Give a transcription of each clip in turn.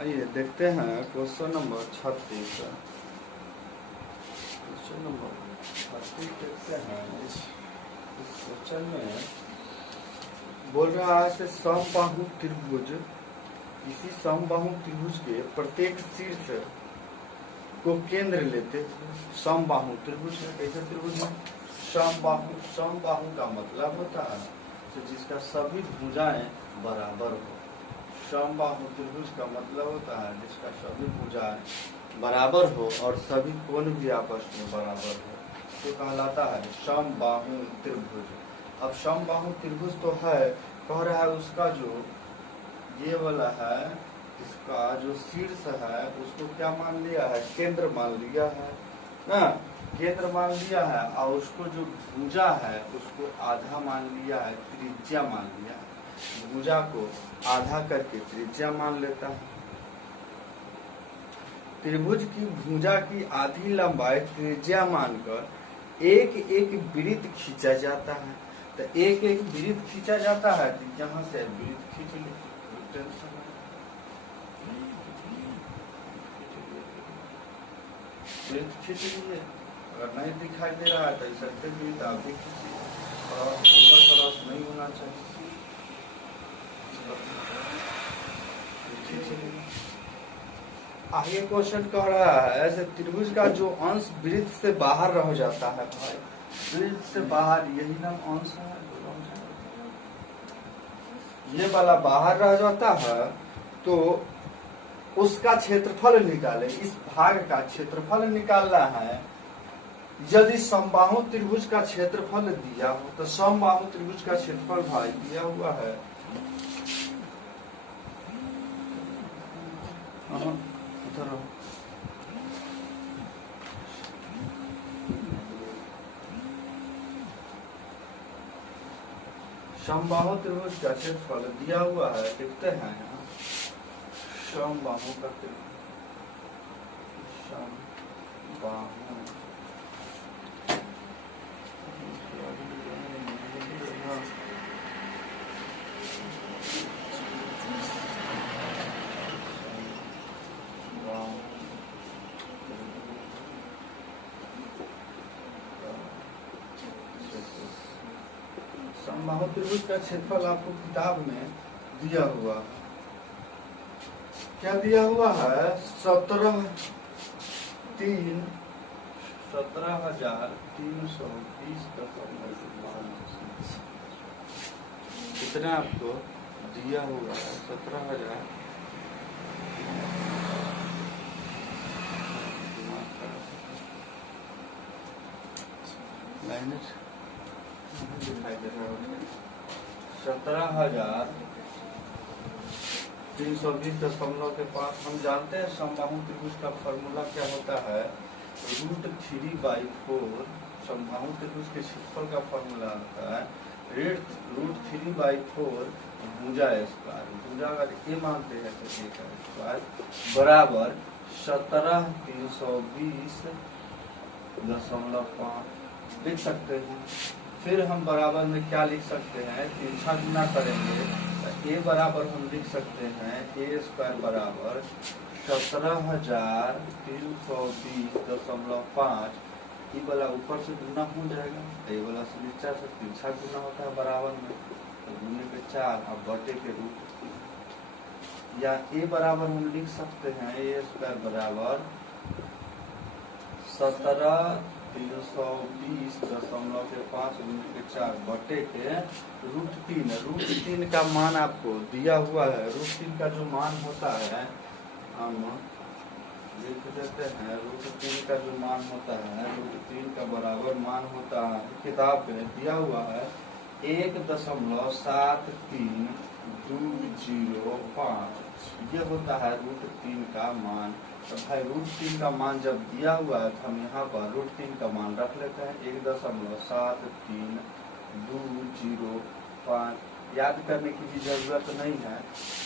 आइए देखते हैं क्वेश्चन नंबर 36। क्वेश्चन नंबर 36 देखते हैं। इस क्वेश्चन में बोल रहा है से समबाहु त्रिभुज, इसी समबाहु त्रिभुज के प्रत्येक शीर्ष को केंद्र लेते समबाहु त्रिभुज है। कैसे त्रिभुज है? समबाहु। समबाहु का मतलब होता है तो जिसका सभी भुजाएं बराबर हो। समबाहु त्रिभुज का मतलब होता है जिसका सभी भुजाएं बराबर हो और सभी कोण भी आपस में बराबर हो, तो कहलाता है समबाहु त्रिभुज। अब समबाहु त्रिभुज तो है, कह रहा है उसका जो ये वाला है, इसका जो शीर्ष है उसको क्या मान लिया है? केंद्र मान लिया है ना, केंद्र मान लिया है। और उसको जो भुजा है उसको आधा मान लिया है, त्रिज्या मान लिया है। भुजा को आधा करके त्रिज्या मान लेता है। त्रिभुज की भुजा की आधी लंबाई त्रिज्या मानकर एक एक वृत्त खींचा जाता है। तो एक एक वृत्त खींचा जाता है तो यहाँ से वृत्त खींच लीजिए, वृत्त खींच लीजिए। अगर नहीं दिखाई दे रहा है तो सकते वृत्त आप भी खींचिए, और ऊपर क्रॉस नहीं होना चाहिए। आगे क्वेश्चन कह रहा है ऐसे त्रिभुज का जो अंश वृत्त से बाहर रह जाता है, भाई वृत्त से बाहर यही नाम अंश है। ये वाला बाहर रह जाता है तो उसका क्षेत्रफल निकाले। इस भाग का क्षेत्रफल निकालना है। यदि समबाहु त्रिभुज का क्षेत्रफल दिया हो तो समबाहु त्रिभुज का क्षेत्रफल भाई दिया हुआ है समबाहु त्रिभुज का क्षेत्रफल दिया हुआ है। देखते हैं यहाँ समबाहु का त्रिभुज, समबाहु समबाहु त्रिभुज का क्षेत्रफल आपको किताब में दिया हुआ है। क्या दिया हुआ है? 17,320 कितना आपको दिया हुआ है? 17,000 दिखाई दे रहा है 17,320.5। हम जानते हैं समबाहु त्रिभुज का फॉर्मूला क्या होता है? √3/4। समबाहु त्रिभुज के क्षेत्रफल का फॉर्मूला होता है √3/4 भुजा स्क्वायर। भुजा अगर ये मानते हैं तो स्क्वायर बराबर 17,320.5 लिख सकते हैं। फिर हम बराबर में क्या लिख सकते हैं? 3 गुना करेंगे तो ए बराबर हम लिख सकते हैं ए स्क्वायर बराबर 17,320.5। ये वाला ऊपर से गुना हो जाएगा, ये वाला से नीचा से 3 गुना होता है बराबर में, तो गुने पे 4 अब बटे के रूप। या ए बराबर हम लिख सकते हैं ए स्क्वायर बराबर 17,320.5 गुने के 4 बटे के √3। √3 का मान आपको दिया हुआ है। √3 का जो मान होता है हम लिख देते हैं। √3 का जो मान होता है, √3 का बराबर मान होता है, किताब में दिया हुआ है 1.7325। ये होता है √3 का मान। तो भाई √3 का मान जब दिया हुआ है तो हम यहाँ पर √3 का मान रख लेते हैं 1.7325। याद करने की भी जरूरत नहीं है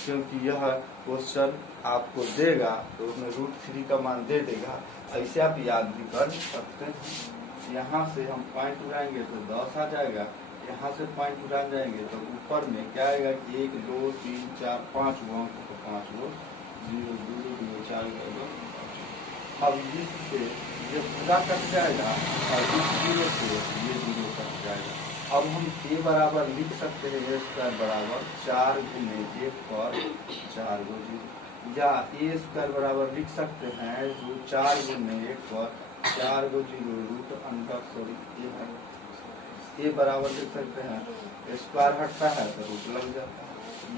क्योंकि यह क्वेश्चन आपको देगा तो उसमें √3 का मान दे देगा। ऐसे आप याद भी कर सकते हैं। यहाँ से हम पॉइंट उड़ाएंगे तो 10 आ जाएगा, यहाँ से पॉइंट उड़ा जाएंगे तो ऊपर में क्या आएगा कि 1 2 3 4 5 अंक, तो 5 0 0 0 4 0। अब इससे ये पूरा कट जाएगा और इस 0 से ये 0 कट जाएगा। अब हम a बराबर लिख सकते हैं a स्क्वायर बराबर 4 गुने 1 पर 4 गो 0, या a स्क्वायर बराबर लिख सकते हैं रूट 4 गुने 1 पर 4 गो 0 रूट अंडर सॉरी ए बराबर लिख सकते हैं स्क्वायर हटता है तो रूट लग जाता है।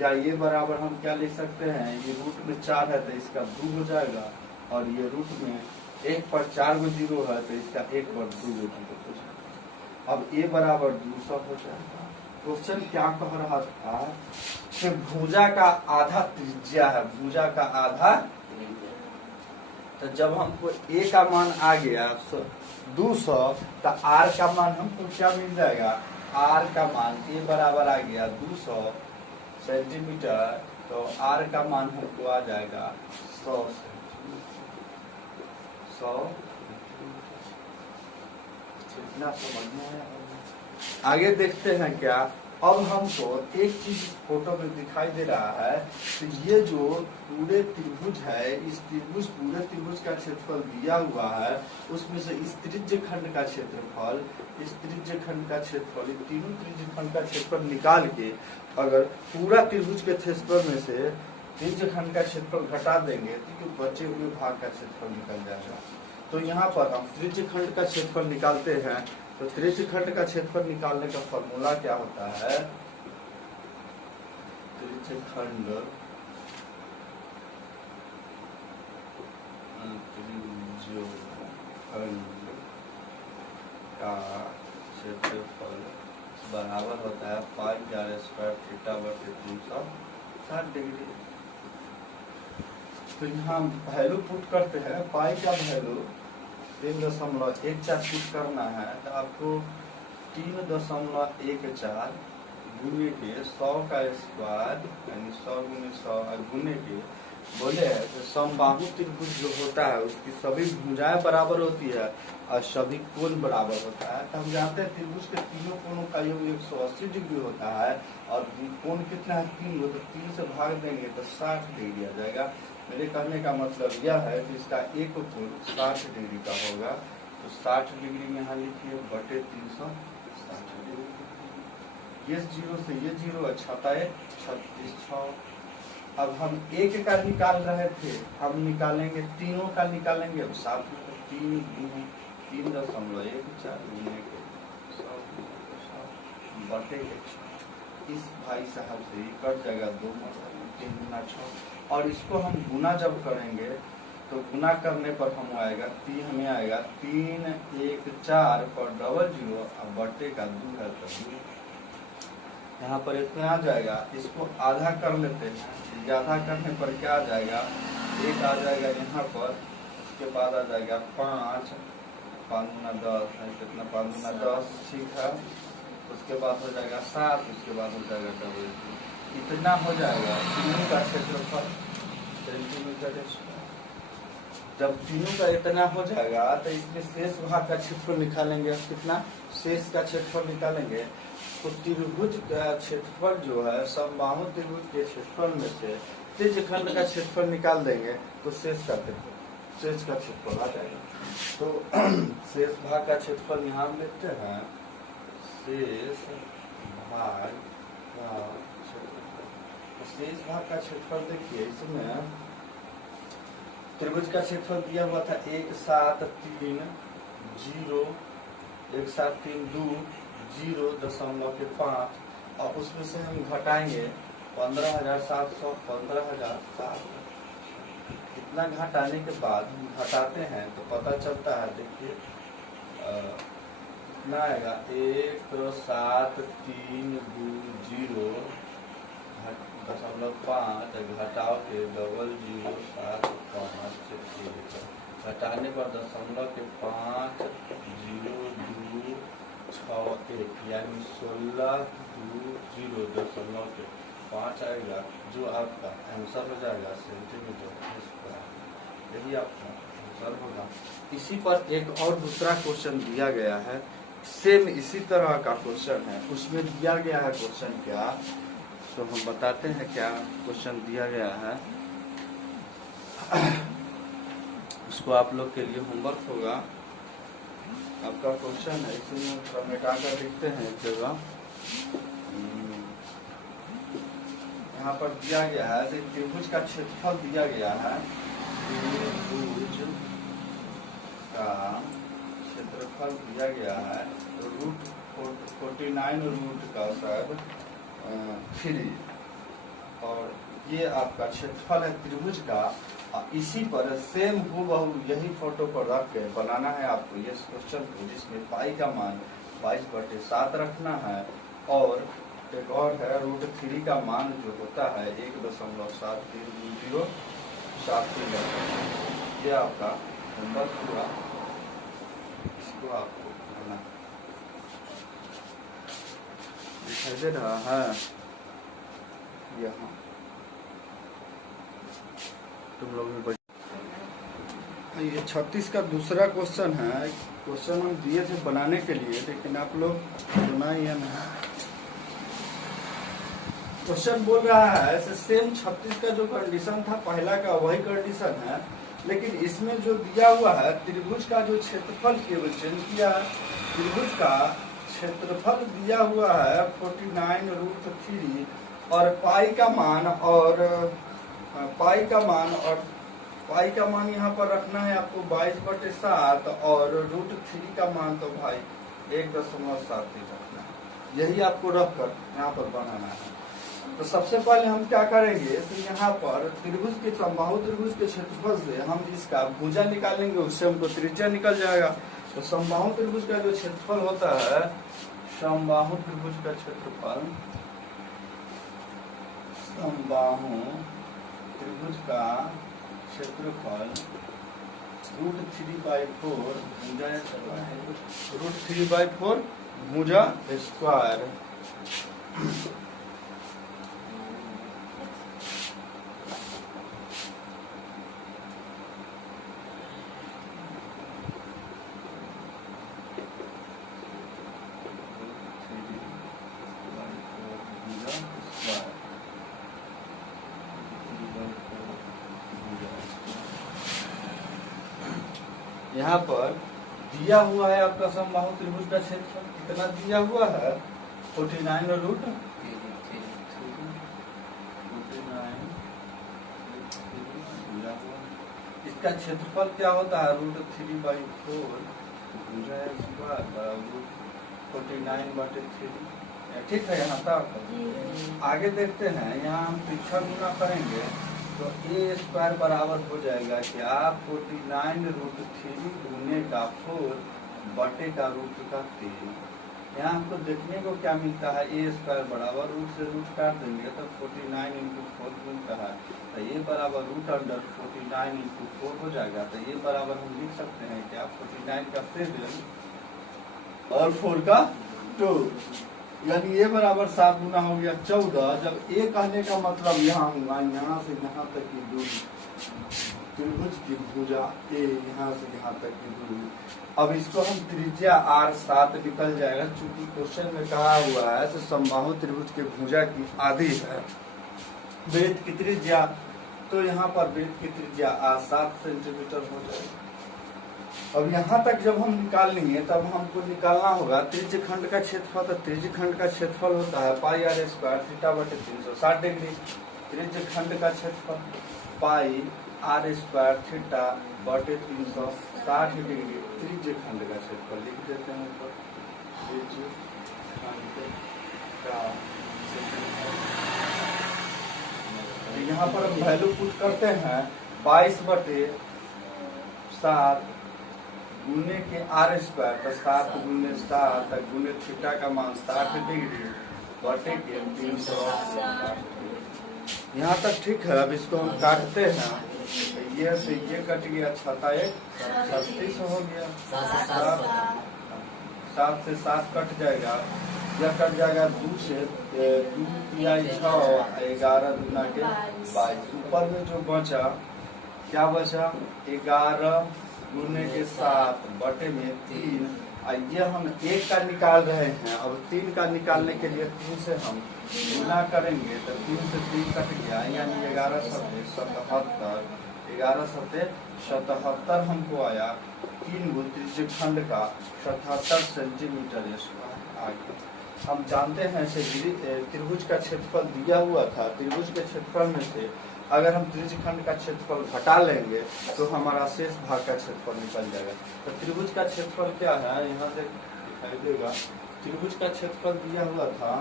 या ये बराबर हम क्या लिख सकते हैं, ये रूट में 4 है तो इसका 2 हो जाएगा, और ये रूट में 1 पर 4 गो 0 है तो इसका 1 पर 2 गो 0 हो जाएगा। अब ए बराबर 200 हो जाएगा। क्वेश्चन क्या कह रहा था कि भुजा का आधा त्रिज्या है, भुजा का आधा, तो जब हमको ए का मान आ गया 200 तो आर का मान हमको क्या मिल जाएगा, आर का मान ए बराबर आ गया 200 सेंटीमीटर, तो आर का मान हमको आ जाएगा 100 100। इतना समझ में आया? आगे देखते हैं क्या। अब हमको एक चीज फोटो में दिखाई दे रहा है, तो ये जो पूरे त्रिभुज है, इस त्रिभुज पूरे त्रिभुज का क्षेत्रफल दिया हुआ है, उसमें से इस त्रिज्य खंड का क्षेत्रफल, इस त्रिज्य खंड का क्षेत्रफल, इन तीनों त्रिज्य खंड का क्षेत्रफल निकाल के अगर पूरा त्रिभुज के क्षेत्रफल में से त्रिज्य खंड का क्षेत्रफल घटा देंगे तो बचे हुए भाग का क्षेत्रफल निकल जाएगा। तो यहाँ पर हम त्रिज्य खंड का क्षेत्रफल निकालते हैं। तो त्रिज्य खंड का क्षेत्रफल निकालने का फॉर्मूला क्या होता है, त्रिज्य खंड का क्षेत्रफल बराबर होता है पाई r स्क्वायर थीटा बटे 360 डिग्री। तो यहाँ वैल्यू पुट करते हैं, पाई का वैल्यू 3.14 पुट करना है, तो आपको 3.14 गुने के 100 का स्क्वायर यानी 100 गुने 100 गुने के बोले है, तो समबाहु त्रिभुज जो होता है उसकी सभी भुजाएं बराबर होती है और सभी कोण बराबर होता है। तो हम जानते हैं त्रिभुज के तीनों कोणों का योग 180 डिग्री होता है, और कोण कितना है 3 हो, तो 3 से भाग देंगे तो 60 डिग्री आ जाएगा। मेरे कहने का मतलब यह है कि इसका एक कोण 60 डिग्री का होगा, तो 60 डिग्री में यहाँ लिखिए बटे 360 डिग्री। ये 0 से ये 0 छता है 36। अब हम एक का निकाल रहे थे, हम निकालेंगे तीनों का निकालेंगे। अब 7 3.14 गुने के 100 बटे 100। इस भाई साहब से कट जाएगा 2 मतलब 3 गुना 6, और इसको हम गुना जब करेंगे तो गुना करने पर हम आएगा 3 हमें आएगा 3 1 4 पर डबल 0 और बटे का 2 है तो 2 यहाँ पर इतना आ जाएगा। इसको आधा कर लेते हैं, आधा करने पर क्या आ जाएगा, 1 आ जाएगा यहाँ पर, उसके बाद आ जाएगा 5 5 गुना 10 है, कितना 5 गुना 10 ठीक है। उसके बाद हो जाएगा 7, उसके बाद हो जाएगा डबल 2, इतना हो जाएगा तीनों का क्षेत्रफल सेंटीमीटर स्क्वायर। जब तीनों का इतना हो जाएगा तो इसमें शेष भाग का क्षेत्रफल निकालेंगे। कितना शेष का क्षेत्रफल निकालेंगे, तो त्रिभुज का क्षेत्रफल जो है समबाहु त्रिभुज के क्षेत्रफल में से त्रिज्य खंड का क्षेत्रफल निकाल देंगे तो शेष का क्षेत्रफल आ जाएगा। तो शेष भाग का क्षेत्रफल यहाँ लिखते हैं, शेष भाग का क्षेत्रफल। शेष भाग का क्षेत्रफल देखिए, इसमें त्रिभुज का क्षेत्रफल दिया हुआ था 1 7 3 0 1 7 3 2 0.5, और उसमें से हम घटाएंगे 15,700 15,700। इतना घटाने के बाद हम घटाते हैं तो पता चलता है, देखिए कितना आएगा 17320.5 घटाओ के डबल 0.751 घटाने पर दशमलव के 5.0261 यानी 16.20.5 आएगा, जो आपका आंसर हो जाएगा सेंटीमीटर स्क्वायर। यही आपका आंसर होगा। इसी पर एक और दूसरा क्वेश्चन दिया गया है, सेम इसी तरह का क्वेश्चन है। उसमें दिया गया है क्वेश्चन क्या, तो हम बताते हैं क्या क्वेश्चन दिया गया है। उसको आप लोग के लिए होमवर्क होगा। आपका क्वेश्चन है, इसमें थोड़ा मिटा कर लिखते हैं एक जगह। यहाँ पर दिया गया है त्रिभुज का क्षेत्रफल दिया गया है, त्रिभुज का क्षेत्रफल दिया गया है रूट 49 रूट का सब 3, और ये आपका क्षेत्रफल है त्रिभुज का। इसी पर सेम हूबहू यही फोटो पर रख के बनाना है आपको ये क्वेश्चन को, जिसमें पाई का मान 22/7 रखना है, और एक और है रूट 3 का मान जो होता है 1.7307 ये आपका होमवर्क हुआ, इसको आपको करना दिखाई दे रहा है यहाँ, तुम लोग भी ये 36 का दूसरा क्वेश्चन है। क्वेश्चन हम दिए थे बनाने के लिए, लेकिन आप लोग बना ही नहीं। क्वेश्चन बोल रहा है सेम 36 का जो कंडीशन था पहला का वही कंडीशन है, लेकिन इसमें जो दिया हुआ है त्रिभुज का जो क्षेत्रफल केवल चेंज किया है। त्रिभुज का क्षेत्रफल दिया हुआ है 49√3 और पाई का मान यहाँ पर रखना है आपको 22/7 और √3 का मान तो भाई 1.7 रखना है। यही आपको रखकर यहाँ पर बनाना है। तो सबसे पहले हम क्या करेंगे, तो यहाँ पर त्रिभुज के समबाहु त्रिभुज के क्षेत्रफल से हम इसका भुजा निकालेंगे, उससे हमको त्रिज्या निकल जाएगा। तो समबाहु त्रिभुज का जो क्षेत्रफल होता है, समबाहु त्रिभुज का क्षेत्रफल, समबाहु त्रिभुज का क्षेत्रफल √3/4 √3/4 भुजा स्क्वायर। यहाँ पर दिया हुआ है आपका समबाहु त्रिभुज का क्षेत्रफल कितना दिया हुआ है 49√3 इसका क्षेत्रफल क्या होता है √3/4 49/3। ठीक है, यहाँ तक आगे देखते हैं। यहाँ हम पीछा गुना करेंगे तो a² बराबर हो जाएगा क्या 49√3 गुने का 4 बटे का √3। यहाँ हमको देखने को क्या मिलता है, a² बराबर रूट से रूट काट देंगे तो 49 × 4 मिलता है, तो ये बराबर √49 × 4 हो जाएगा। तो ये बराबर हम लिख सकते हैं क्या 49 का 7 और 4 का 2, यानी ये बराबर 7 गुना हो गया 14। जब ए कहने का मतलब यहाँ हुआ यहाँ से यहाँ तक की दूरी, त्रिभुज की भुजा ए यहाँ से यहाँ तक की दूरी। अब इसको हम त्रिज्या R7 निकल जाएगा, चूंकि क्वेश्चन में कहा हुआ है तो समबाहु त्रिभुज के भुजा की आधी है वृत्त की त्रिज्या, तो यहाँ पर वृत्त की त्रिज्या R7 सेंटीमीटर हो जाएगी। अब यहाँ तक जब हम निकाल लेंगे तब हमको निकालना होगा त्रिज्य खंड का क्षेत्रफल। तो त्रिज्य खंड का क्षेत्रफल होता है πr² θ/360 डिग्री। त्रिज्य खंड का क्षेत्रफल πr² θ/360 डिग्री त्रिज्य खंड का क्षेत्रफल लिख देते हैं ऊपर। त्रिज्य खंड का यहाँ पर हम वैल्यू पुट करते हैं 22/7 गुने के R² तो 7 गुने 7 गुने थीटा का मान 60 डिग्री बटे के 360। यहाँ तक ठीक है। अब इसको हम काटते हैं, ये से ये कट गया 36 हो गया, 7 से 7 कट जाएगा, यह कट जाएगा 2 से 2 तिहाई 6 11 दूना के 22। ऊपर में जो बचा क्या बचा 11 गुने के 7 बटे में 3। ये हम 1 का निकाल रहे हैं, अब 3 का निकालने के लिए 3 से हम गुना करेंगे तो 3 से 3 कट गया, यानी 11 × 77 11 सत्ते 77 हमको आया। 3 गो त्रिज्यखंड का 77 सेंटीमीटर स्क्वायर आ गया। हम जानते हैं से त्रिभुज का क्षेत्रफल दिया हुआ था। त्रिभुज के क्षेत्रफल में से अगर हम त्रिज्यखंड का क्षेत्रफल घटा लेंगे तो हमारा शेष भाग का क्षेत्रफल निकल जाएगा। तो त्रिभुज का क्षेत्रफल क्या है, यहाँ से दिखाई देगा। त्रिभुज का क्षेत्रफल दिया हुआ था,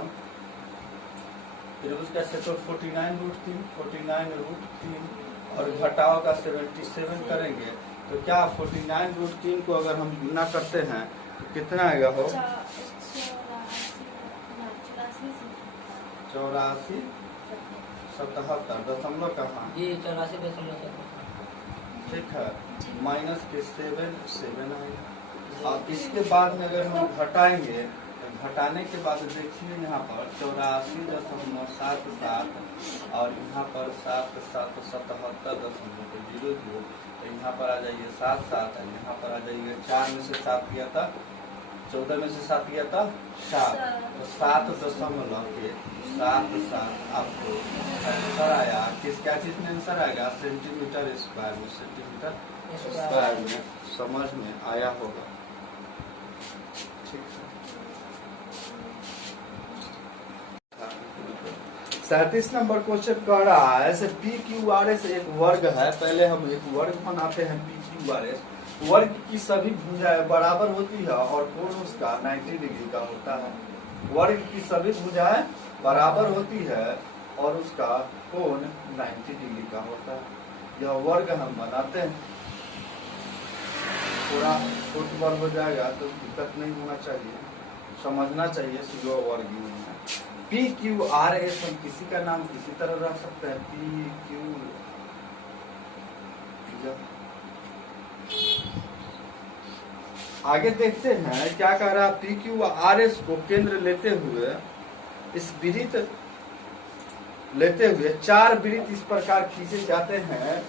त्रिभुज का क्षेत्रफल 49√3 और घटाव का 77 करेंगे तो क्या 49√3 को अगर हम गुना करते हैं तो कितना आएगा हो 84 77 दशमलव कहाँ ये 84.77 ठीक है माइनस के 7 आएगा। अब इसके बाद में अगर हम घटाएंगे तो घटाने के बाद देखिए यहाँ पर 84.77 और यहाँ पर 77.00 तो यहाँ पर आ जाइए 7 यहाँ पर आ जाइए 4 में से 7 किया था 14 में से 7 किया था 7 तो 7.77 आपको आंसर आया। क्या चीज में आंसर आएगा सेंटीमीटर स्क्वायर में। सेंटीमीटर स्क्वायर में समझ में आया होगा। ठीक है 37 नंबर क्वेश्चन कह रहा है ऐसे PQRS एक वर्ग है। पहले हम एक वर्ग बनाते हैं PQRS। वर्ग की सभी भुजाएं बराबर होती है और कोण उसका 90 डिग्री का होता है। वर्ग की सभी भुजाएं बराबर होती है और उसका कोण 90 डिग्री का होता है। यह वर्ग हम बनाते हैं। थोड़ा छोट वर्ग हो जाएगा तो दिक्कत नहीं होना चाहिए, समझना चाहिए सीधा वर्ग ही नहीं है। PQRS हम किसी का नाम किसी तरह रख सकते हैं। PQ आगे देखते हैं क्या कह रहा है। PQRS को केंद्र लेते हुए इस वृत्त लेते हुए 4 वृत्त इस प्रकार खींचे जाते हैं।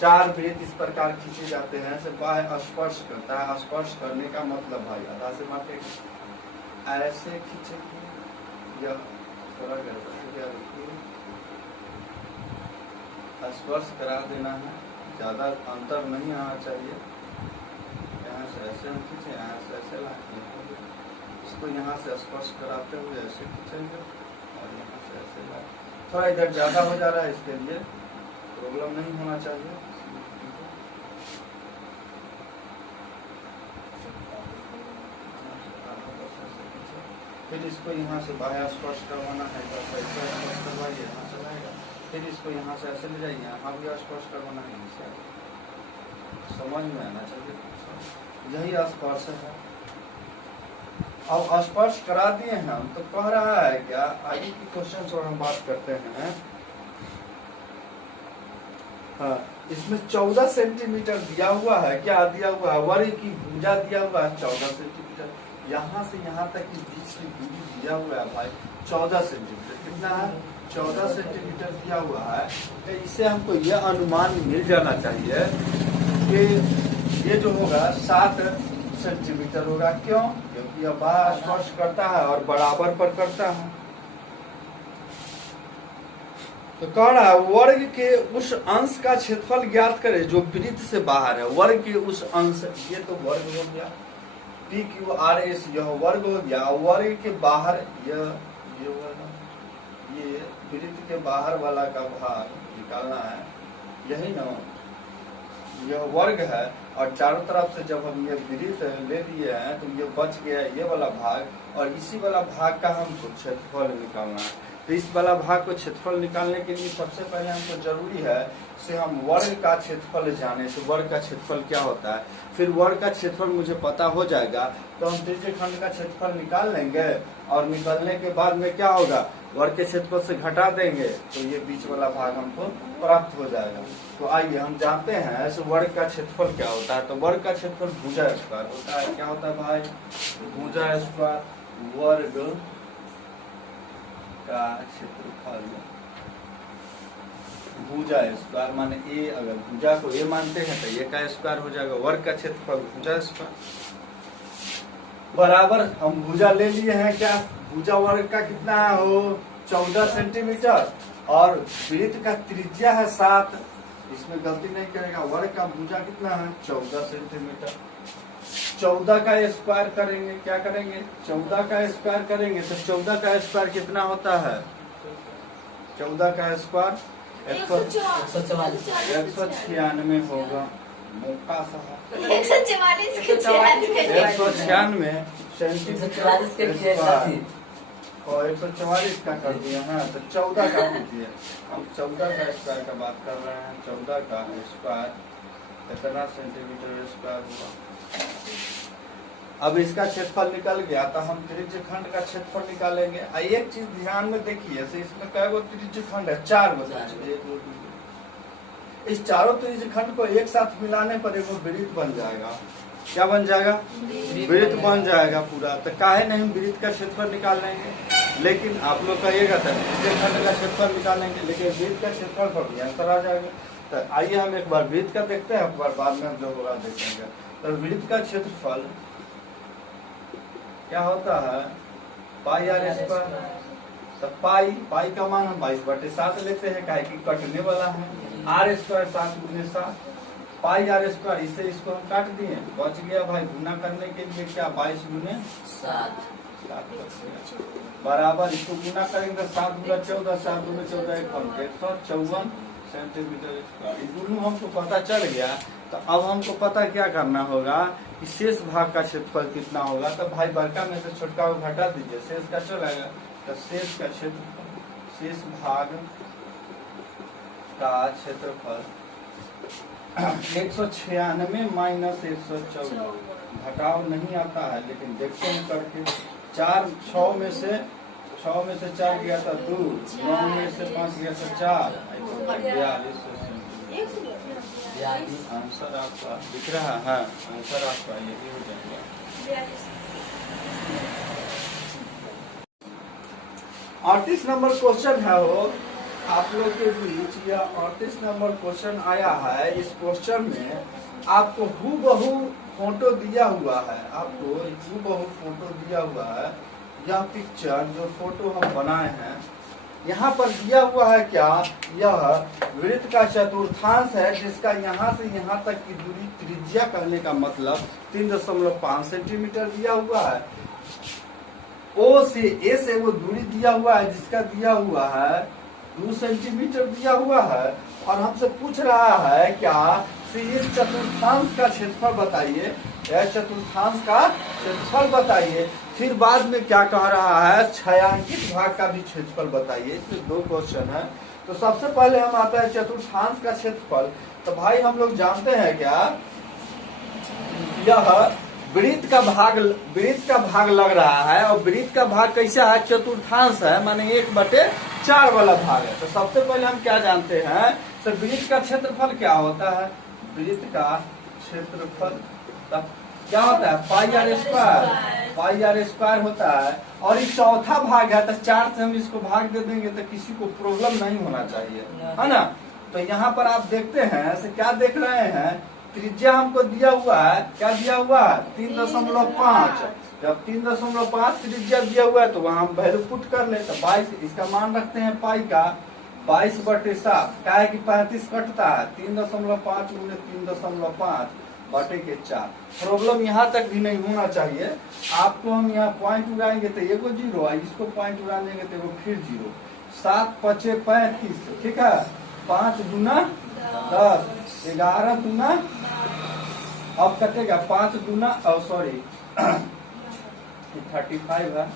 4 वृत्त इस प्रकार खींचे जाते हैं से बाह्य स्पर्श करता है। स्पर्श करने का मतलब भाई आधा से माटे ऐसे खींचेंगे या थोड़ा स्पर्श करा देना है, ज्यादा अंतर नहीं आना चाहिए। यहाँ से ऐसे हम खींचे, यहाँ से ऐसे लाते हैं, इसको यहाँ से स्पर्श कराते हुए ऐसे खींचेंगे और यहाँ से ऐसे लाते। थोड़ा इधर ज्यादा हो जा रहा है, इसके लिए प्रॉब्लम नहीं होना चाहिए। फिर इसको यहाँ से बाह्य स्पर्श करवाना है तो ऐसा स्पर्श करवाइए, यहाँ चलाएगा। फिर इसको यहाँ से ऐसे ले जाइए, यहाँ भी स्पर्श करवाना है, इसे समझ में आना चाहिए। यही स्पर्श है। अब स्पर्श करा दिए हैं हम तो कह रहा है क्या आगे की क्वेश्चन और हम बात करते हैं। हाँ इसमें 14 सेंटीमीटर दिया हुआ है। क्या दिया हुआ है? वर्ग की भुजा दिया हुआ है 14 सेंटीमीटर। यहाँ से यहाँ तक की बीच की दूरी दिया हुआ है भाई 14 सेंटीमीटर। कितना है? 14 सेंटीमीटर दिया हुआ है। तो इससे हमको यह अनुमान मिल जाना चाहिए कि ये जो होगा 7 सेंटीमीटर होगा। क्यों? क्योंकि यह बाह्य स्पर्श करता है और बराबर पर करता है। तो कह रहा है वर्ग के उस अंश का क्षेत्रफल ज्ञात करें जो वृत्त से बाहर है। वर्ग के उस अंश, ये तो वर्ग हो गया PQRS, यह वर्ग हो गया। वर्ग के बाहर ये वृत्त के बाहर वाला का भाग निकालना है, यही ना यह वर्ग है। और चारों तरफ से जब हम ये वृत्त ले लिए हैं तो ये बच गया ये वाला भाग, और इसी वाला भाग का हमको क्षेत्रफल निकालना है। तो इस वाला भाग को क्षेत्रफल निकालने के लिए सबसे पहले हमको जरूरी है से हम वर्ग का क्षेत्रफल जाने। तो वर्ग का क्षेत्रफल क्या होता है, फिर वर्ग का क्षेत्रफल मुझे पता हो जाएगा तो हम त्रिज्यखंड का क्षेत्रफल निकाल लेंगे। और निकालने के बाद में क्या होगा, वर्ग के क्षेत्रफल से घटा देंगे तो ये बीच वाला भाग हमको प्राप्त हो जाएगा। तो आइए हम जानते हैं ऐसे वर्ग का क्षेत्रफल क्या होता है। तो वर्ग का क्षेत्रफल भुजा स्क्वायर होता है। क्या होता है भाई? भुजा स्क्वायर वर्ग का क्षेत्रफल। भुजा स्क्वायर माने ए, अगर भुजा को ए मानते हैं तो ए का स्क्वायर हो जाएगा। वर्ग का क्षेत्रफल भुजा स्क्वायर बराबर हम भुजा ले लिए हैं। क्या भुजा वर्ग का कितना है हो 14 सेंटीमीटर और वृत्त का त्रिज्या है 7। इसमें गलती नहीं करेगा। वर्ग का भुजा कितना है 14 सेंटीमीटर। 14 का स्क्वायर करेंगे, क्या करेंगे 14 का स्क्वायर करेंगे तो 14 का स्क्वायर कितना होता है 14 का स्क्वायर 196 होगा। मौका सा 196 सेंटीमीटर और 144 का कर दिया है तो 14 का कीजिए। हम 14 का स्क्वायर का बात कर रहे हैं। 14 का स्क्वायर कितना सेंटीमीटर स्क्वायर हुआ। अब इसका क्षेत्रफल निकल गया तो हम त्रिज्यखंड का क्षेत्रफल निकालेंगे। एक चीज ध्यान में देखिए, इसमें कै गो त्रिज्यखंड है 4 गो। इस चारों त्रिज्यखंड को एक साथ मिलाने पर एक वृत्त बन जाएगा। क्या बन जाएगा वृत्त बन जाएगा पूरा। तो काहे नहीं हम वृत्त का क्षेत्रफल निकाल लेंगे, लेकिन आप लोग कहिएगा तो त्रिज्यखंड का क्षेत्रफल निकालेंगे, लेकिन वृत्त का क्षेत्रफल पर भी आंसर आ जाएगा। तो आइए हम एक बार वृत्त का देखते हैं, एक बार बाद में हम जो होगा देखेंगे। तो वृत्त का क्षेत्रफल क्या होता है पाई आर स्क्वायर। तो पाई का मान हम 22/7 लेते हैं, काहे कि कटने वाला है। R square 7 × 7 pi R square. इससे इसको हम काट दिए, बच गया भाई। गुना करने के लिए क्या 22 × 7 बराबर। इसको गुना करेंगे तो 7 × 14 7 × 14 154 सेंटीमीटर स्क्वायर। इस दोनों हमको पता चल गया। तो अब हमको पता क्या करना होगा कि शेष भाग का क्षेत्रफल कितना होगा। तो भाई बड़का में से छोटका को घटा दीजिए, शेष का चलेगा। तो शेष का क्षेत्रफल, शेष भाग का क्षेत्रफल 196 - 114 घटाव नहीं आता है, लेकिन देखते हैं करके। 6 में से 4 गया था 2, 9 में से 5 गया था 4, 42 आंसर आपका दिख रहा है। आंसर आपका यही हो जाएगा। 38 नंबर क्वेश्चन है वो आप लोग के बीच। यह 38 नंबर क्वेश्चन आया है। इस क्वेश्चन में आपको हूबहू फोटो दिया हुआ है। आपको हूबहू फोटो दिया हुआ है। यह पिक्चर जो फोटो हम बनाए हैं, यहाँ पर दिया हुआ है क्या, यह वृत्त का चतुर्थांश है, जिसका यहाँ से यहाँ तक की दूरी त्रिज्या कहने का मतलब 3.5 सेंटीमीटर दिया हुआ है। ओ से ए से वो दूरी दिया हुआ है, जिसका दिया हुआ है 2 सेंटीमीटर दिया हुआ है। और हमसे पूछ रहा है क्या इस चतुर्थांश का क्षेत्रफल बताइए। यह चतुर्थांश का क्षेत्रफल बताइए। फिर बाद में क्या कह रहा है छायांकित भाग का भी क्षेत्रफल बताइए। इसमें 2 क्वेश्चन है। तो सबसे पहले हम आता है चतुर्थांश का क्षेत्रफल। तो भाई हम लोग जानते हैं क्या, यह वृत्त का भाग लग रहा है। और वृत्त का भाग कैसा है चतुर्थांश है, माने 1/4 वाला भाग है। तो सबसे पहले हम क्या जानते हैं, तो वृत्त का क्षेत्रफल क्या होता है। वृत्त का क्षेत्रफल क्या होता है पाई आर स्क्वायर होता है। और ये चौथा भाग है, तो 4 से हम इसको भाग दे देंगे तो किसी को प्रॉब्लम नहीं होना चाहिए, है ना। तो यहाँ पर आप देखते हैं ऐसे क्या देख रहे हैं, त्रिज्या हमको दिया हुआ है। क्या दिया हुआ है 3.5। जब 3.5 त्रिज्या दिया हुआ है तो वहाँ हम वैल्यू पुट कर ले। तो 22 इसका मान रखते हैं पाई का 22/7। क्या है कि 35 कटता है। 3.5 × 3.5 बटे के 4। प्रॉब्लम यहाँ तक भी नहीं होना चाहिए। आपको हम यहाँ पॉइंट उड़ाएंगे तो एगो 0, इसको पॉइंट उड़ाएंगे तो एगो फिर 0। 7 × 5 = 35, ठीक है। 5 × 10, 11 × अब कटेगा 5 × 35 है।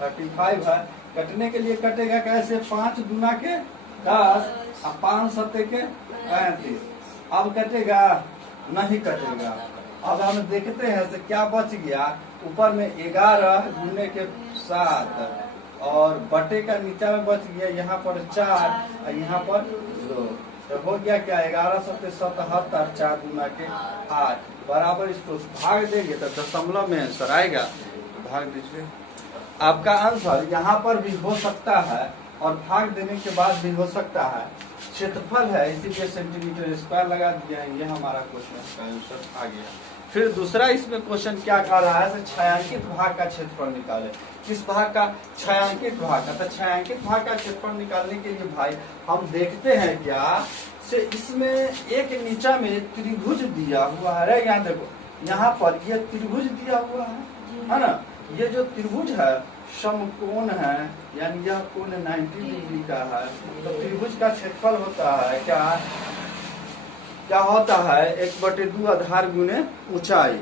35 है। कटने के लिए कटेगा कैसे 5 × 10 और 5 × 7 = 35। अब कटेगा नहीं कटेगा। अब हम देखते हैं से क्या बच गया। ऊपर में 11 × 7 और बटे का नीचा में बच गया यहाँ पर 4 और यहाँ पर 2। तो हो गया क्या 11 × 7 = 77, 4 × 8 बराबर। इसको भाग देंगे तो दशमलव में आंसर आएगा। तो भाग दीजिए। आपका आंसर यहाँ पर भी हो सकता है और भाग देने के बाद भी हो सकता है। क्षेत्रफल है इसीलिए सेंटीमीटर स्क्वायर लगा दिया है। ये हमारा क्वेश्चन का आंसर आ गया। फिर दूसरा इसमें क्वेश्चन क्या कह रहा है, छायांकित भाग का क्षेत्रफल निकाले। किस भाग का? छायांकित भाग का। तो छायांकित भाग का क्षेत्रफल निकालने के लिए भाई हम देखते हैं क्या से इसमें एक नीचा में त्रिभुज दिया हुआ है। यहाँ देखो, यहाँ पर यह त्रिभुज दिया हुआ है ना। ये जो त्रिभुज है समकोण है, यानी यह कोण 90 डिग्री का है। तो त्रिभुज का क्षेत्रफल होता है क्या होता है, 1/2 आधार गुने ऊंचाई।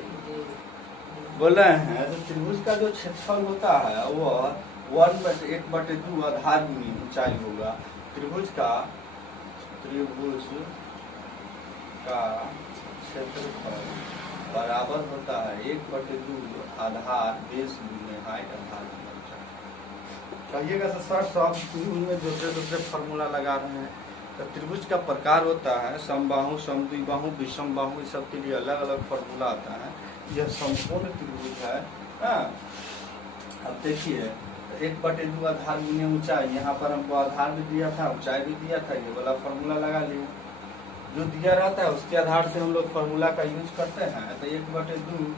बोल रहे हैं तो त्रिभुज का जो क्षेत्रफल होता है वह 1/2 आधार गुनी ऊंचाई होगा। त्रिभुज का क्षेत्रफल बराबर होता है 1/2 आधार बेस गुने हाइट आधार गुने ऊंचाई। कहिएगा सर सब त्रिभुज में दूसरे फार्मूला लगा रहे हैं। तो त्रिभुज का प्रकार होता है समबाहु, समद्विबाहु, विषम बाहु, इस सब के लिए अलग अलग फार्मूला आता है। यह समकोण त्रिभुज है। अब देखिए 1/2 आधार गुने ऊंचाई, यहाँ पर हमको आधार भी दिया था, ऊंचाई भी दिया था, ये वाला फार्मूला लगा लिया। जो दिया रहता है उसके आधार से हम लोग फार्मूला का यूज करते हैं। तो 1/2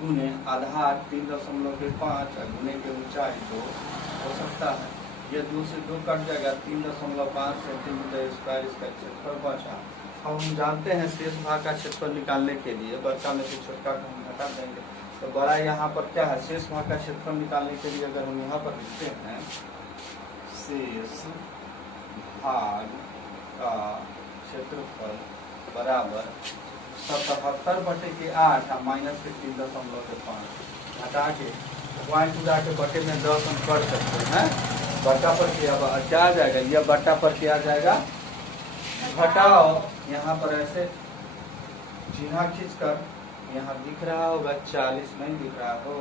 गुने आधार 3.5 गुने के ऊंचाई 2 हो सकता है। ये 2 से 2 कट जाएगा, 3.5 सेंटीमीटर स्क्वायर इसका क्षेत्रफल बचा। अब हम जानते हैं शेष भाग का क्षेत्रफल निकालने के लिए बड़का में से छोटका को हम हटा देंगे। तो बड़ा यहाँ पर क्या है, शेष भाग का क्षेत्रफल निकालने के लिए अगर हम यहाँ पर लिखते हैं शेष भाग का क्षेत्रफल बराबर 77/8 माइनस 3.5 हटा के पॉइंट उड़ा के बटे में 10 हम कर सकते हैं। बट्टा पर क्या आ जाएगा, यह बट्टा पर क्या आ जाएगा, घटाओ। यहाँ पर ऐसे चिन्ह खींच कर यहाँ दिख रहा होगा 40, नहीं दिख रहा हो,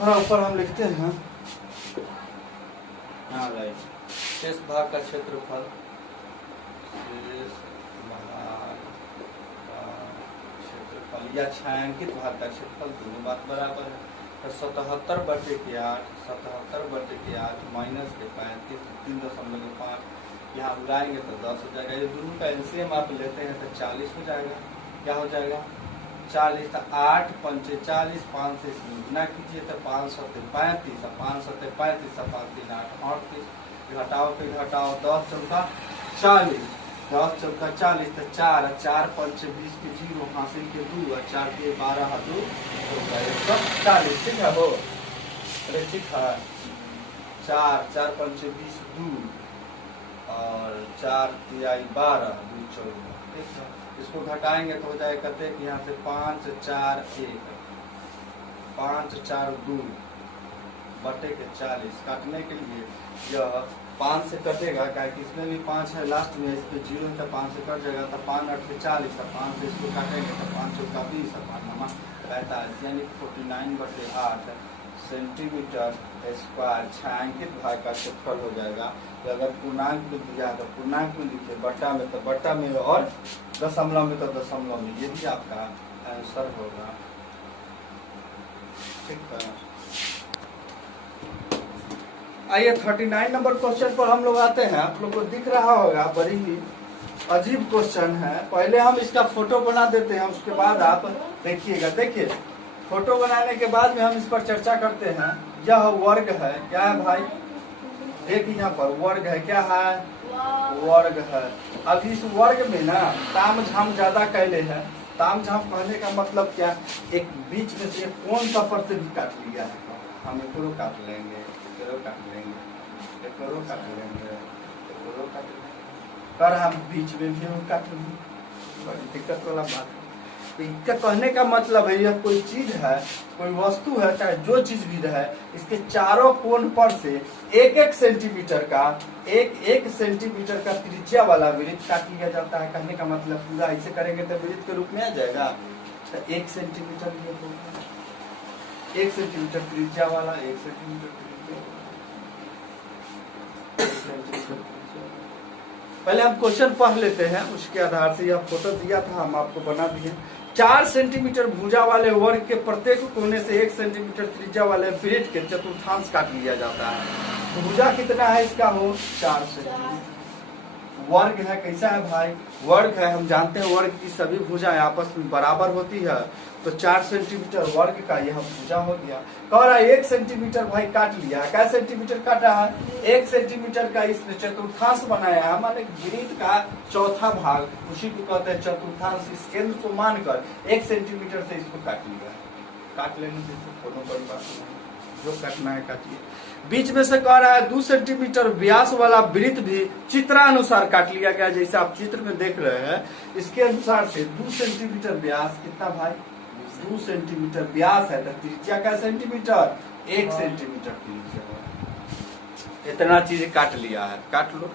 थोड़ा ऊपर हम लिखते हैं। हाँ भाई, शेष भाग का क्षेत्रफल, शेष भाग का क्षेत्रफल या छायांकित भाग का क्षेत्रफल दोनों बात बराबर है। तो 77/8 माइनस के 35 3.5 यहाँ उड़ाएंगे तो 10 हो जाएगा। ये दोनों का एलसीएम आप लेते हैं तो 40 हो जाएगा। क्या हो जाएगा 40। तो 8 पंचे 40, 5 से इसमें गुना कीजिए तो 5 सत्ते 35, 5 सत्ते 35, 5 3 8 38, घटाओ फिर घटाओ 10 चौका 40, 10 चौका 40, तो 4 4 पंच 20 के 0 हासिल के 2 और 4 के 12 2 140। ठीक है हो, अरे ठीक है। 4 पंच 20 2 और 4 तिहाई 12 2 14। ठीक है, इसको घटाएंगे तो हो जाएगा कहते हैं यहाँ से 5 4 1 5 4 2 बटे के 40। काटने के लिए यह 5 से कटेगा, क्या कि इसमें भी 5 है लास्ट में, इस पे 0 है 5 से कट जाएगा। तो 5 8 के 40, 5 से इसको काटेंगे तो 5 चौका 20, 5 9 45, यानी 49/8 सेंटीमीटर स्क्वायर छायांकित भाग का क्षेत्रफल हो जाएगा। तो अगर पूर्णांक में दिया तो पूर्णांक में लिखे, बट्टा में तो बट्टा में, और दशमलव में तो दशमलव में, ये भी आपका आंसर होगा। ठीक है, आइए 39 नंबर क्वेश्चन पर हम लोग आते हैं। आप लोग को दिख रहा होगा, बड़ी ही अजीब क्वेश्चन है। पहले हम इसका फोटो बना देते हैं, उसके बाद आप देखिएगा। देखिए, फोटो बनाने के बाद में हम इस पर चर्चा करते हैं। यह वर्ग है, क्या है भाई, देखिए यहाँ पर वर्ग है, क्या है, वर्ग है। अब इस वर्ग में ना ताम झाम ज्यादा कैले है। ताम झाम कहने का मतलब क्या, एक बीच में से कौन सा पर से भी काट लिया है। हम एकरो काट लेंगे, एकरो काट लेंगे, एकरो काट लेंगे, एकरो काट लेंगे, पर हम बीच में भी हम काट लेंगे। बड़ी दिक्कत वाला बात है। इसका कहने का मतलब है, यह कोई चीज है, कोई वस्तु है, चाहे जो चीज भी रहे, इसके चारों कोण पर से 1-1 सेंटीमीटर का 1-1 सेंटीमीटर का त्रिज्या वाला वृत्त काट लिया जाता है। कहने का मतलब पूरा ऐसे करेंगे तो वृत्त के रूप में आ जाएगा। तो 1 सेंटीमीटर ये होगा, 1 सेंटीमीटर त्रिज्या वाला, 1 सेंटीमीटर त्रिज्या। पहले हम क्वेश्चन पढ़ लेते हैं, उसके आधार से यह फोटो दिया था, हम आपको बना दिए। 4 सेंटीमीटर भुजा वाले वर्ग के प्रत्येक कोने से 1 सेंटीमीटर त्रिज्या वाले वृत्त के चतुर्थांश काट लिया जाता है। भुजा कितना है इसका, हो 4 सेंटीमीटर। वर्ग है, कैसा है भाई, वर्ग है। हम जानते हैं वर्ग की सभी भुजाएं आपस में बराबर होती है, तो 4 सेंटीमीटर वर्ग का यह भुजा हो गया। कह रहा है 1 सेंटीमीटर भाई काट लिया है। क्या सेंटीमीटर काटा है? 1 सेंटीमीटर का इसने चतुर्थांश बनाया है, माने वृत्त का चौथा भाग, उसी को कहते हैं चतुर्थांश। इस केंद्र को मानकर 1 सेंटीमीटर से इसको काट लिया है। काट लेने से कोनो बड़ी बात नहीं, जो काटना है काटिए। बीच में से कह रहा है 2 सेंटीमीटर व्यास वाला वृत्त भी चित्रानुसार काट लिया गया, जैसे आप चित्र में देख रहे हैं। इसके अनुसार से 2 सेंटीमीटर व्यास, कितना भाई, 2 सेंटीमीटर व्यास है, तो त्रिज्या का सेंटीमीटर 1 सेंटीमीटर त्रिज्या। इतना चीज काट लिया है, काट लो,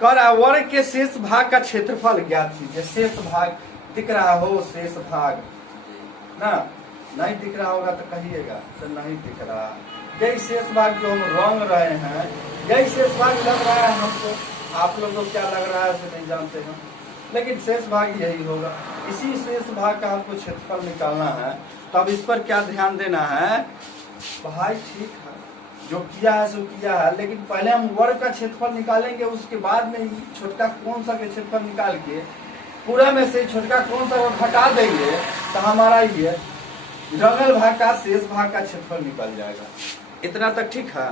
कह रहा है वर्ग के शेष भाग का क्षेत्रफल ज्ञात कीजिए। शेष भाग दिख रहा हो, शेष भाग ना, नहीं दिख रहा होगा तो कहिएगा, तो नहीं दिख रहा। यही शेष भाग जो हम रंग रहे हैं, यही शेष भाग लग रहा है हमको। आप लोगों को क्या लग रहा है उसे नहीं जानते हैं, लेकिन शेष भाग यही होगा। इसी शेष भाग का हमको क्षेत्रफल निकालना है। तो अब इस पर क्या ध्यान देना है भाई? ठीक है, जो किया है सो किया है, लेकिन पहले हम वर्ग का क्षेत्रफल निकालेंगे, उसके बाद में छोटका कौन सा के क्षेत्रफल निकाल के पूरा में से छोटका कौन सा घटा देंगे, तो हमारा ये रंगल भाग का शेष भाग का क्षेत्रफल निकल जाएगा। इतना तक ठीक है?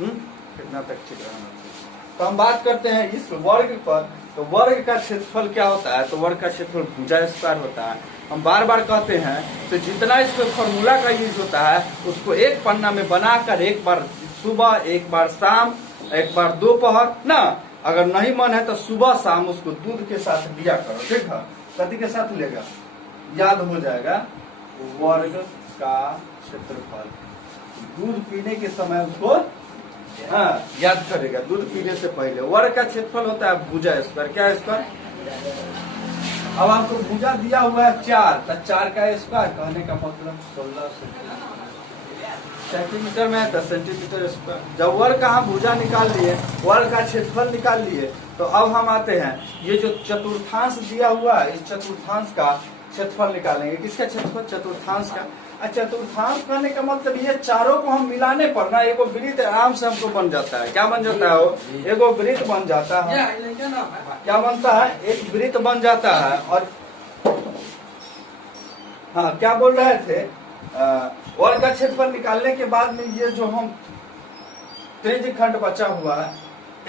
इतना तक ठीक रहना चाहिए। तो हम बात करते हैं इस वर्ग पर। तो वर्ग का क्षेत्रफल क्या होता है? तो वर्ग का क्षेत्रफल भुजा स्क्वायर होता है। हम बार बार कहते हैं, तो जितना इसमें फॉर्मूला का यूज होता है उसको एक पन्ना में बनाकर एक बार सुबह, एक बार शाम, एक बार दोपहर ना, अगर नहीं मन है तो सुबह शाम उसको दूध के साथ लिया करो। ठीक है? कथी के साथ लेगा? याद हो जाएगा, वर्ग का क्षेत्रफल। दूध पीने के समय उसको याद करेगा, दूध पीने से पहले। वर्ग का क्षेत्रफल होता है भुजा स्क्वायर। क्या स्क्वायर? अब आपको भुजा दिया हुआ है 4, तो 4 का स्क्वायर, कहने का मतलब 16 सेंटीमीटर में 10 सेंटीमीटर स्क्वायर। जब वर्ग का हम भुजा निकाल लिए, वर्ग का क्षेत्रफल निकाल लिए, तो अब हम आते हैं ये जो चतुर्थांश दिया हुआ है, इस चतुर्थांश का क्षेत्रफल निकालेंगे। किसका क्षेत्रफल? चतुर्थांश का। चतुर्थांश कहने का मतलब ये चारों को हम मिलाने पर ना एगो वृत्त आराम से हमको बन जाता है। क्या बन जाता है? वो एगो वृत्त बन जाता है। क्या बनता है? एक वृत्त बन जाता है। और हाँ, क्या बोल रहे थे? वर्ग का क्षेत्रफल निकालने के बाद में ये जो हम त्रिज्य खंड बचा हुआ है,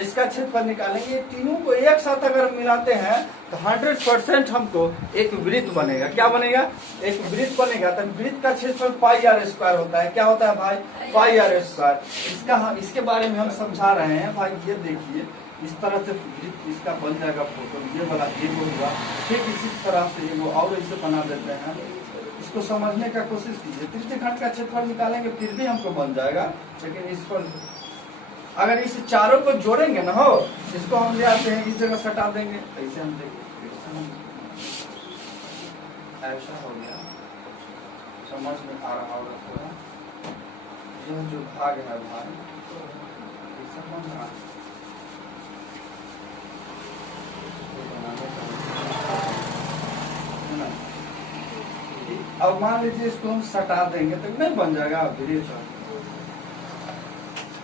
इसका क्षेत्रफल निकालेंगे। ये तीनों को एक साथ अगर मिलाते हैं तो 100% हमको एक वृत्त बनेगा। क्या बनेगा? एक वृत्त बनेगा। तो वृत्त का क्षेत्रफल पाई आर स्क्वायर होता है। क्या होता है भाई? पाई आर स्क्वायर। इसके बारे में हम समझा रहे हैं भाई। ये देखिए, इस तरह से वृत्त इसका बन जाएगा फोटो। ये वाला एक होगा, ठीक इसी तरह से वो और इसे बना देते हैं। इसको समझने का कोशिश कीजिए। त्रिज्य खंड का क्षेत्रफल निकालेंगे फिर भी हमको बन जाएगा, लेकिन इस पर अगर इस चारों को जोड़ेंगे ना हो, इसको हम ले आते हैं, इस जगह सटा देंगे, ऐसे हम देंगे, ऐसा हो गया। समझ में आ रहा होगा थोड़ा? यह जो भाग है भाई, समझ रहा है। अब मान लीजिए इसको हम सटा देंगे तो नहीं बन जाएगा वृत्त।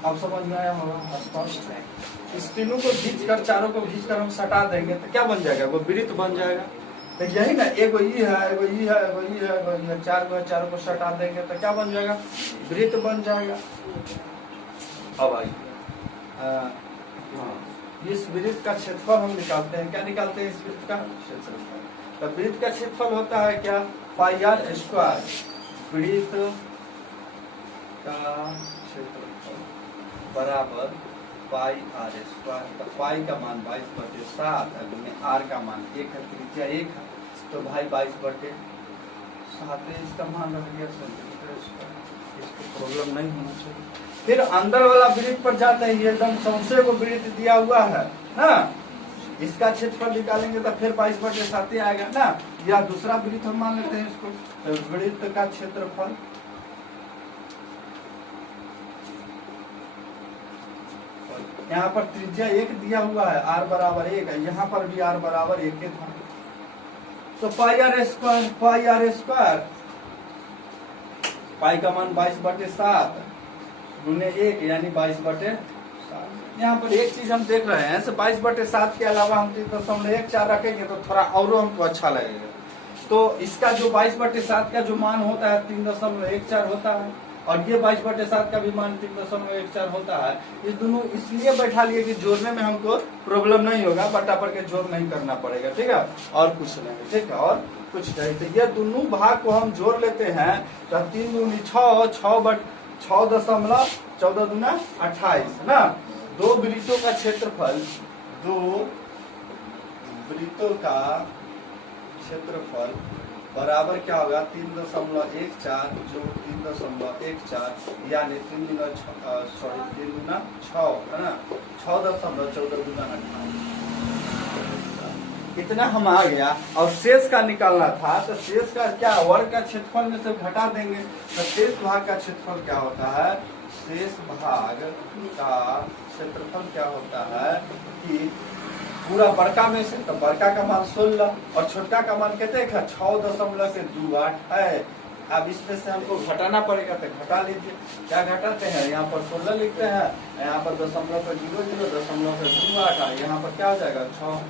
अब समझ में आया होगा स्पष्ट है। इस तीनों को खींच कर, चारों को खींच कर हम सटा देंगे तो क्या बन जाएगा? वो वृत्त बन जाएगा। तो यही ना, एगो ई है, एगो ई है, एगो ई है, एगो ई है, चार को है, चारों को सटा देंगे तो क्या बन जाएगा? वृत्त बन जाएगा। अब आइए, इस वृत्त का क्षेत्रफल हम निकालते हैं। क्या निकालते हैं? इस वृत्त का क्षेत्रफल। तो वृत्त का क्षेत्रफल होता है क्या? पाई आर स्क्वायर। वृत्त का क्षेत्रफल बराबर पाई आर स्क्वायर। तो पाई का मान 22/7 है, आर का मान 1 है, त्रिज्या 1 है, तो भाई 22/7 इसका मान रह गया सेंटीमीटर स्क्वायर। इसको प्रॉब्लम नहीं होना चाहिए। फिर अंदर वाला वृत्त पर जाते हैं, एकदम सौंसे को वृत्त दिया हुआ है ना, इसका क्षेत्रफल निकालेंगे तो फिर 22/7 आएगा ना। या दूसरा वृत्त हम मान लेते हैं इसको, वृत्त का क्षेत्रफल यहाँ पर त्रिज्या 1 दिया हुआ है, आर बराबर 1 है, यहाँ पर भी आर बराबर 1 था। तो pi R square, pi R square, pi का मान 22/7 गुने 1 यानी 22/7 यहाँ पर एक चीज हम देख रहे हैं, 22/7 के अलावा हम 3.14 रखेंगे तो थोड़ा और हमको अच्छा लगेगा। तो इसका जो 22/7 का जो मान होता है 3.14 होता है, और ये 22/7 का भी मान 3.14 होता है। ये दोनों इसलिए बैठा लिए कि जोड़ने में हमको प्रॉब्लम नहीं होगा, बटा पर के जोड़ नहीं करना पड़ेगा, ठीक है, और कुछ नहीं, ठीक है, और कुछ नहीं। तो ये दोनों भाग को हम जोड़ लेते हैं तो 3 दूनी 6, 6.14 दूना 28 है ना। दो वृत्तों का क्षेत्रफल, दो वृत्तों का क्षेत्रफल बराबर क्या होगा 3.14 जो 3.14 यानी 3 दूना 6 है ना, 6.14 दूना 28। इतना हम आ गया, और शेष का निकालना था। तो शेष का क्या, वर्ग का क्षेत्रफल में से घटा देंगे तो शेष भाग का क्षेत्रफल क्या होता है, शेष भाग का क्षेत्रफल क्या होता है कि पूरा बड़का में से, तो बड़का का मान 16 और छोटा का मान कितने है 6.28 है। अब इसमें से हमको घटाना पड़ेगा, तो घटा लीजिए। क्या घटाते हैं, यहाँ पर 16 लिखते हैं, यहाँ पर 0.00 यहाँ पर क्या हो जाएगा 6।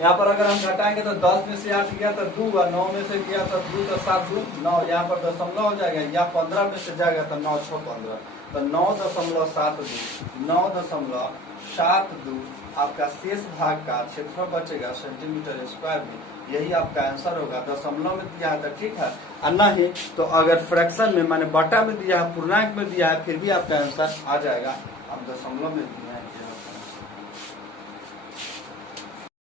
यहाँ पर अगर हम घटाएंगे तो 10 में से 8 गया तो 2, 9 में से गया तो 2, तो 7 2 9, यहाँ पर दशमलव हो जाएगा, या 15 में से जाएगा तो 9 6 15, तो 9.72 आपका शेष भाग का क्षेत्रफल बचेगा सेंटीमीटर स्क्वायर में। यही आपका आंसर होगा। दशमलव में दिया है तो ठीक है, और नहीं तो अगर फ्रैक्शन में माने बटा में दिया है, पूर्णांक में दिया है, फिर भी आपका आंसर आ जाएगा। अब दशमलव में